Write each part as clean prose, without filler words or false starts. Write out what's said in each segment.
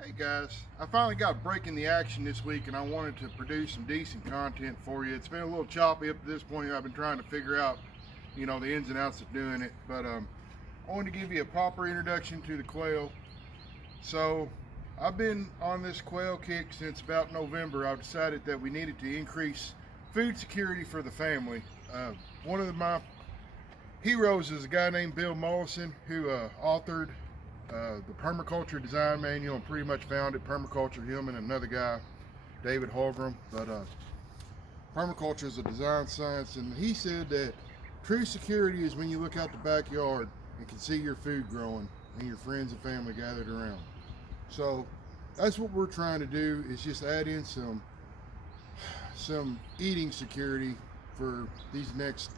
Hey guys, I finally got breaking the action this week and I wanted to produce some decent content for you. It's been a little choppy up to this point. I've been trying to figure out, the ins and outs of doing it, but I wanted to give you a proper introduction to the quail. So I've been on this quail kick since about November. I decided that we needed to increase food security for the family. One of my heroes is a guy named Bill Mollison who authored the permaculture design manual and pretty much founded permaculture, him and another guy, David Holgram. But permaculture is a design science, and he said that true security is when you look out the backyard and can see your food growing and your friends and family gathered around. So that's what we're trying to do, is just add in some eating security for these next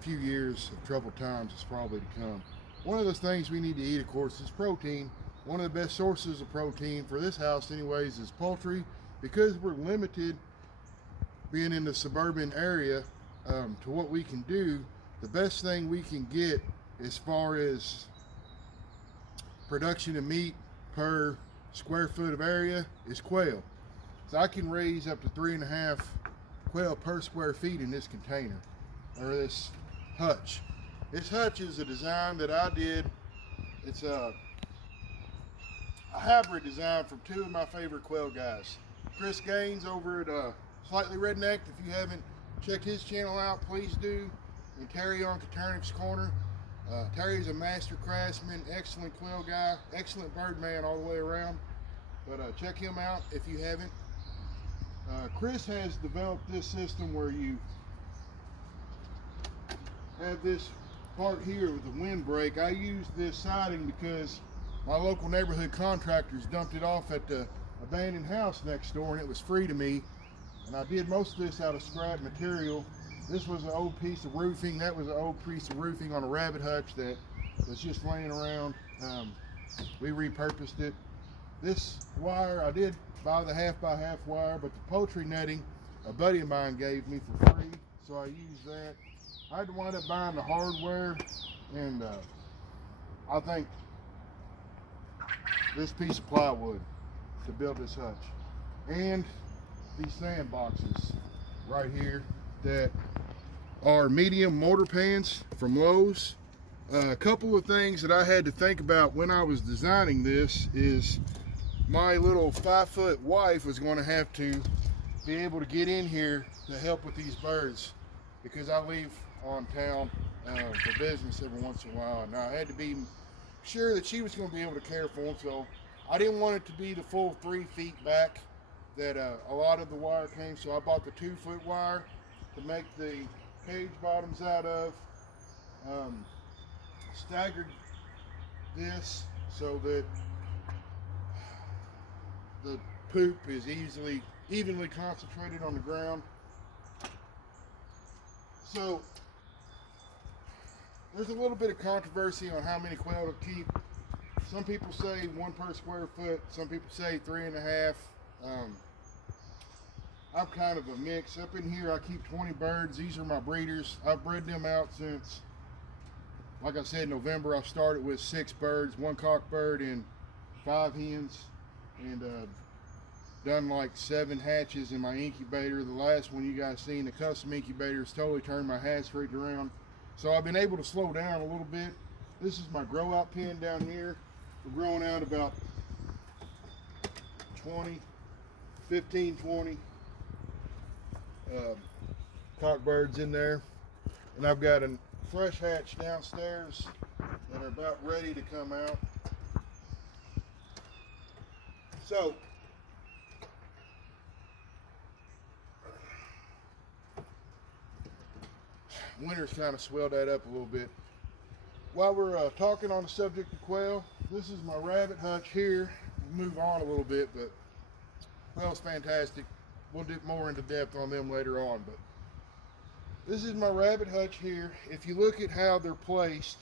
few years of troubled times that's probably to come. One of those things we need to eat, of course, is protein. One of the best sources of protein for this house anyways is poultry. Because we're limited being in the suburban area to what we can do, the best thing we can get as far as production of meat per square foot of area is quail. So I can raise up to 3.5 quail per square feet in this container, or this hutch. This hutch is a design that I did. It's a hybrid design from two of my favorite quail guys. Chris Gaines over at Slightly Redneck. If you haven't checked his channel out, please do. And Terry on Katernick's Corner. Terry's a master craftsman, excellent quail guy, excellent bird man all the way around. But check him out if you haven't. Chris has developed this system where you have this part here with the windbreak. I used this siding because my local neighborhood contractors dumped it off at the abandoned house next door, and it was free to me. And I did most of this out of scrap material. This was an old piece of roofing. That was an old piece of roofing on a rabbit hutch that was just laying around. We repurposed it. This wire, I did buy the 1/2x1/2 wire, but the poultry netting a buddy of mine gave me for free, so I used that. I had to wind up buying the hardware, and I think this piece of plywood to build this hutch, and these sand boxes right here that are medium mortar pans from Lowe's. A couple of things that I had to think about when I was designing this is my little 5-foot wife was going to have to be able to get in here to help with these birds, because I leave on town for business every once in a while, and I had to be sure that she was going to be able to care for them. So I didn't want it to be the full 3 feet back that a lot of the wire came, so I bought the 2-foot wire to make the cage bottoms out of. Staggered this so that the poop is evenly concentrated on the ground. So there's a little bit of controversy on how many quail to keep. Some people say 1 per square foot. Some people say 3.5. I'm kind of a mix. Up in here I keep 20 birds. These are my breeders. I've bred them out since, like I said, November. I started with 6 birds, 1 cock bird and 5 hens, and done like 7 hatches in my incubator. The last one you guys seen, the custom incubator, has totally turned my hatch rate around. So I've been able to slow down a little bit. This is my grow out pen down here. We're growing out about 15, 20 cock birds in there. And I've got a fresh hatch downstairs that are about ready to come out. So winter's kind of swelled that up a little bit. While we're talking on the subject of quail, this is my rabbit hutch here. We'll move on a little bit, but quail's fantastic. We'll dip more into depth on them later on, but this is my rabbit hutch here. If you look at how they're placed,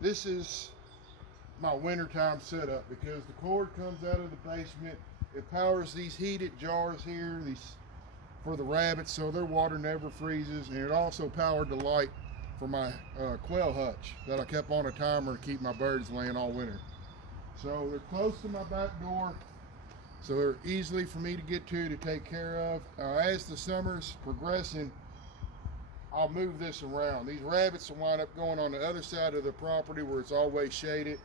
this is my wintertime setup, because the cord comes out of the basement. It powers these heated jars here, these for the rabbits, so their water never freezes, and it also powered the light for my quail hutch that I kept on a timer to keep my birds laying all winter. So they're close to my back door. so they're easily for me to get to take care of. As the summer's progressing, I'll move this around. These rabbits will wind up going on the other side of the property where it's always shaded.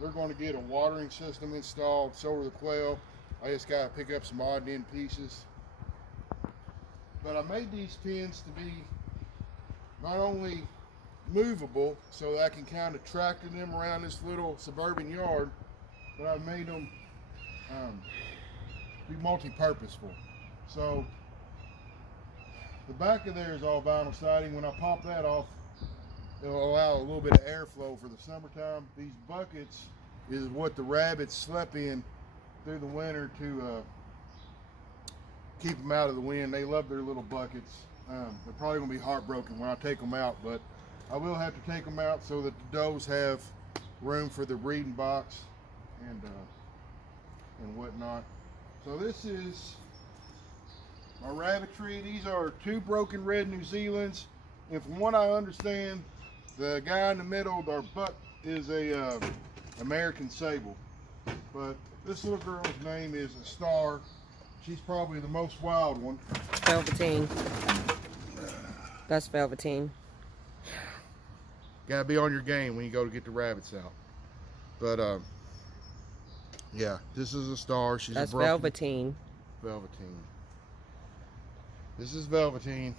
They're going to get a watering system installed, so are the quail. I just got to pick up some odd end pieces. But I made these pens to be not only movable so that I can kind of tractor them around this little suburban yard, but I've made them be multi-purposeful. So the back of there is all vinyl siding. When I pop that off, it'll allow a little bit of airflow for the summertime. These buckets is what the rabbits slept in through the winter to keep them out of the wind. They love their little buckets. They're probably gonna be heartbroken when I take them out, but I will have to take them out so that the does have room for the breeding box and whatnot. So this is my rabbitry. These are 2 broken red New Zealands, and from what I understand, the guy in the middle, our buck, is a American sable. But this little girl's name is a Star. She's probably the most wild one. Velveteen. That's Velveteen. Gotta be on your game when you go to get the rabbits out. But yeah, this is a Star. She's That's a broken Velveteen. Velveteen. This is Velveteen.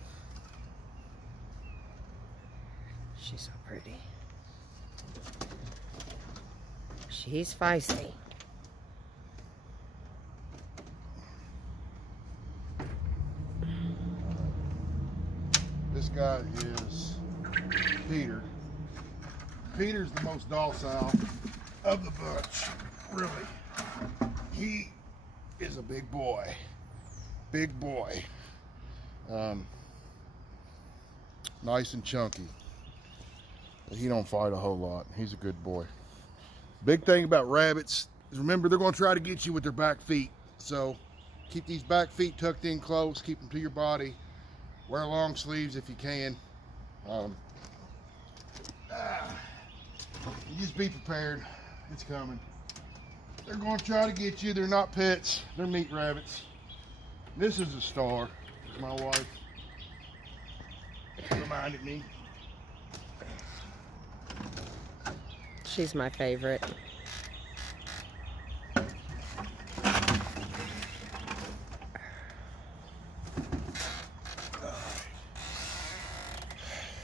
She's so pretty. She's feisty. This guy is Peter. Peter's the most docile of the bunch, really. He is a big boy. Big boy. Nice and chunky. He don't fight a whole lot. He's a good boy. Big thing about rabbits is, remember, they're going to try to get you with their back feet. So keep these back feet tucked in close. Keep them to your body. Wear long sleeves if you can. Just be prepared. It's coming. They're going to try to get you. They're not pets. They're meat rabbits. This is a Star. My wife reminded me. She's my favorite.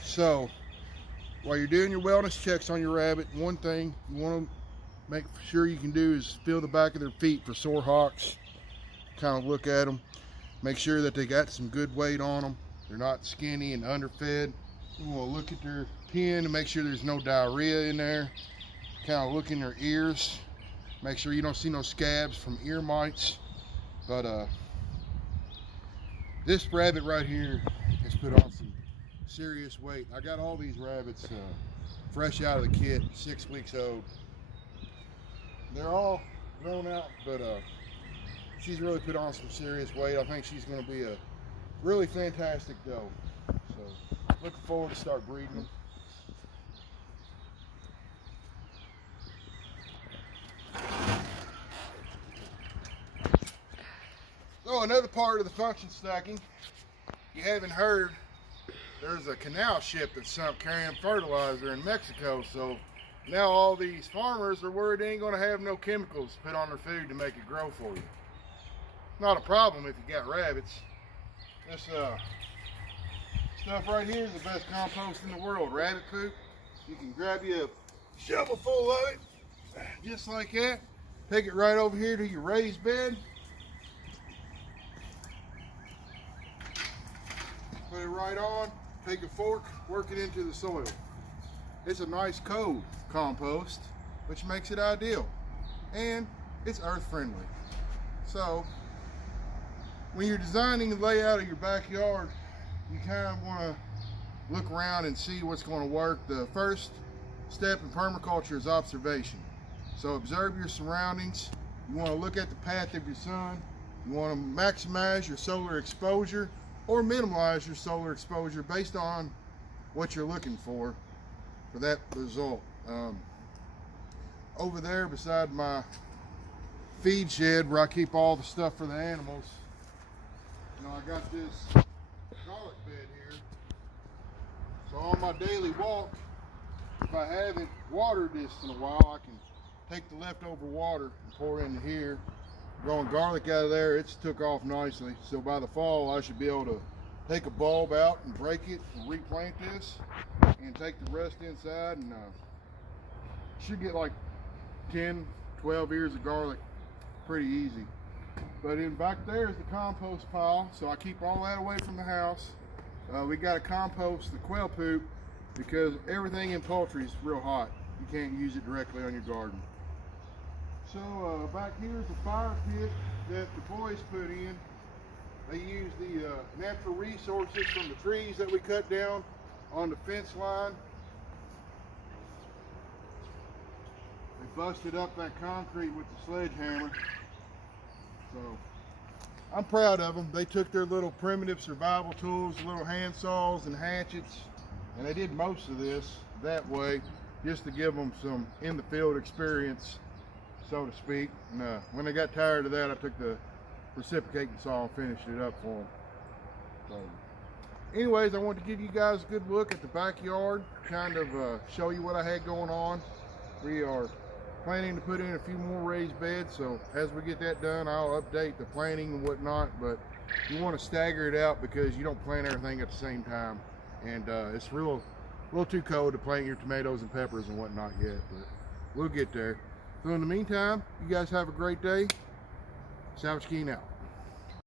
So, while you're doing your wellness checks on your rabbit, one thing you want to make sure you can do is feel the back of their feet for sore hocks. Kind of look at them. Make sure that they got some good weight on them. They're not skinny and underfed. You want to look at their pen and make sure there's no diarrhea in there. Kind of look in their ears. Make sure you don't see no scabs from ear mites. But this rabbit right here has put on some serious weight. I got all these rabbits fresh out of the kit, 6 weeks old. They're all grown out, but she's really put on some serious weight. I think she's going to be a really fantastic doe. So looking forward to start breeding them. So another part of the function stacking, you haven't heard, there's a canal ship that's sunk carrying fertilizer in Mexico. So now all these farmers are worried they ain't going to have no chemicals put on their food to make it grow for you. Not a problem if you got rabbits. This stuff right here is the best compost in the world. Rabbit poop. You can grab you a shovel full of it, just like that. Take it right over here to your raised bed. Put it right on. Take a fork, work it into the soil. It's a nice cold compost, which makes it ideal. And it's earth friendly. So when you're designing the layout of your backyard, you kind of want to look around and see what's going to work. The first step in permaculture is observation. So observe your surroundings. You want to look at the path of your sun. You want to maximize your solar exposure or minimize your solar exposure based on what you're looking for that result. Over there beside my feed shed where I keep all the stuff for the animals. You know, I got this garlic bed here. So on my daily walk, if I haven't watered this in a while, I can take the leftover water and pour into here. Growing garlic out of there, it's took off nicely. So by the fall, I should be able to take a bulb out and break it and replant this and take the rest inside, and should get like 10, 12 ears of garlic pretty easy. But in back there is the compost pile, so I keep all that away from the house. We got to compost the quail poop because everything in poultry is real hot. You can't use it directly on your garden. So back here is the fire pit that the boys put in. They use the natural resources from the trees that we cut down on the fence line. They busted up that concrete with the sledgehammer. So I'm proud of them. They took their little primitive survival tools, little hand saws and hatchets, and they did most of this that way just to give them some in the field experience, so to speak. And when they got tired of that, I took the reciprocating saw and finished it up for them. So anyways, I wanted to give you guys a good look at the backyard, kind of show you what I had going on. We are planning to put in a few more raised beds, so as we get that done, I'll update the planting and whatnot. But you want to stagger it out because you don't plant everything at the same time, and it's a little too cold to plant your tomatoes and peppers and whatnot yet, but we'll get there. So in the meantime, you guys have a great day. Salvage Keen out.